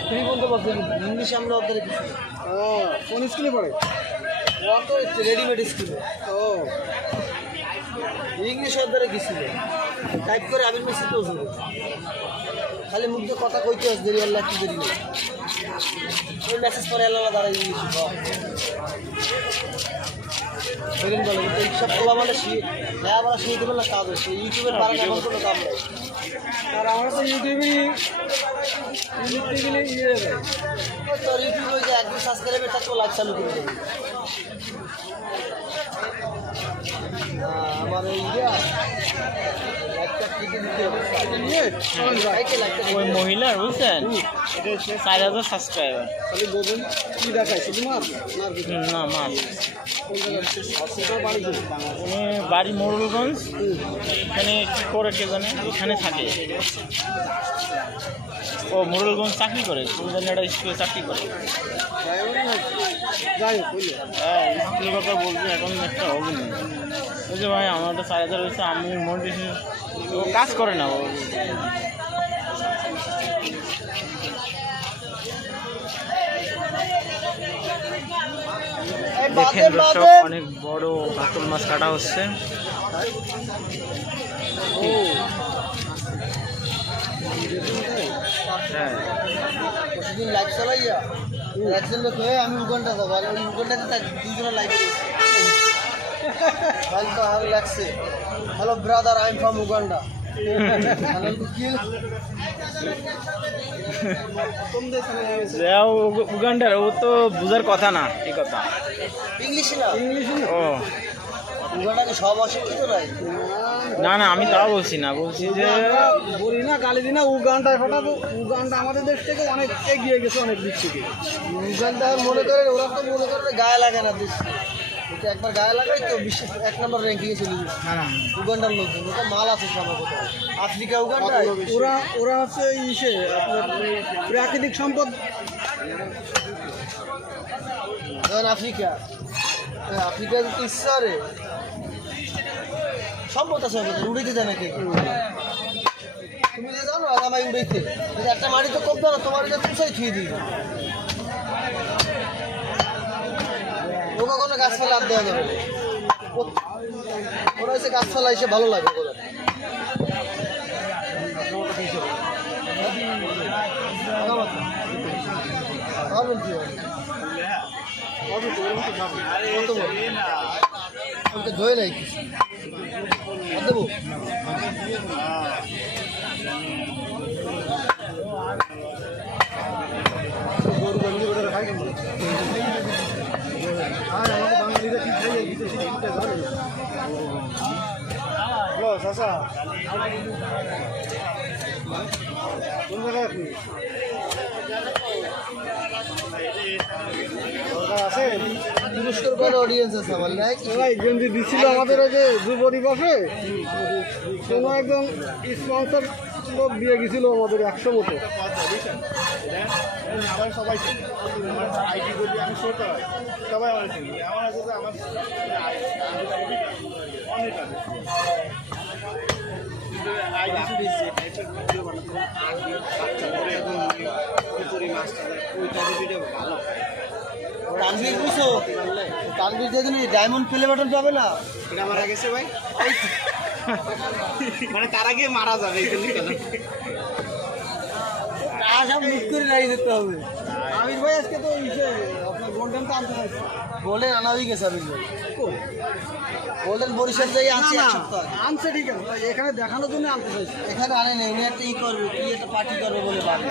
Free বলতে পারছি English আমরা ওদের কিছু ও কোন স্কুলে পড়ে? অত রেডিমেড স্কুলে ও। ইংলিশ ওদের কিছু টাইপ করে আবির মেসি তো খালি মুখ দিয়ে কথা কইতে আসে দেরি আল্লাহ কি দেরি ওই মেসেজ করে আল্লাহ দাঁড়া ইংলিশ সেদিন বলে কিন্তু এইসব মানে শিয়ে হ্যাঁ আমরা দেবেন না কাজ হচ্ছে ইউটিউবের পারে এখন কোনো কাম নেই আর আমরা তো ইউটিউবে লিখতে গেলে ইয়ে তোর ইউটিউবে যে একদিন সাবস্ক্রাইবের থাকতো লাইভ চালু করে দেবে আমার এই ওই মহিলার বুঝছেন চার হাজার সাবস্ক্রাইবার না। আর উনি বাড়ি মোরলগঞ্জ এখানে কি করে কে জানে? এখানে থাকে। ও মোরলগঞ্জ চাকরি করে জানি একটা স্কুলে চাকরি করে। হ্যাঁ স্কুলের কথা বলছি এখন একটা হবে না। বলছে ভাই আমার একটা চার হাজার হয়েছে আমি মোটিভেশন ও কাজ করে না ও। দেখেন দর্শক অনেক বড় কাতল মাছ কাটা হচ্ছে। হ্যাঁ লাইভ চালাইয়া একজন লোক হয়ে আমি উগানটা যাব। আর ওই উগানটাতে তার দুজনে লাইভ ভাই তো ভালো লাগছে। Hello brother I am from Uganda hello উগান্ডার ও তো বুঝার কথা না এই কথা। ইংলিশ ও। সব অশিক্ষিত না না আমি তাও বলছি না বলছি যে বলি না গালি দিনা উগান্ডায় ফটাবো উগান্ডা আমাদের দেশ থেকে অনেক এগিয়ে গেছে অনেক দিক থেকে। উগান্ডা মনে করে ওরা তো মনে করে গায়ে লাগে না দেশ ওটা একবার গায়ে লাগাই তো বিশ্ব এক নম্বর র্যাঙ্কিংয়ে চলে না উগান্ডার লোকজন ওটা মাল আছে সব কোথাও আফ্রিকা উগান্ডা ওরা ওরা হচ্ছে ইসে আপনার প্রাকৃতিক সম্পদ। যেমন আফ্রিকা। আফ্রিকা যদি ইচ্ছা রে সম্পদ আছে উড়াইতে যায় নাকি? তুমি যে জানো আজ আমায় উড়াইতে যদি একটা মাটি তো কম না তোমার এটা তুষাই থুয়ে দিই ও কখনো গাছপালা আর দেওয়া যাবে। ওরা হচ্ছে গাছপালা এসে ভালো লাগে ওগুলো ধুয়ে নাই কিছু কিন্তু আর আমাকে বাঙালিরা কি খাই বিদেশি দিকটা জানে না হ্যালো চাচা কোন জায়গায় আপনি দরকার পুরস্কার করে অডিয়েন্স আছে আমার গেঞ্জি আমাদের ওই যে যুব দিবসে কোনো একজন স্পন্সর লোক দিয়ে গেছিল আমাদের একশো মতো আমার সবাই আমার আইডি আমি সবাই আমার আমার আছে আমার অনেক আছে তানভীর বুঝছ ডায়মন্ড প্লে বাটন পাবে না এটা মারা গেছে ভাই মানে তার আগে মারা যাবে তা সব মুখ করে রাখি দিতে হবে আমির ভাই আজকে তো আপনার গোল্ডেন তো আনতে আনা হয়ে গেছে আমি বললেন বরিশাল যাই আছে এক সপ্তাহ আনছে ঠিক আছে এখানে দেখানোর জন্য আনতে চাইছি। এখানে আনেন নেই উনি একটা ই করবে কি একটা পার্টি করবে বলে ভাবে।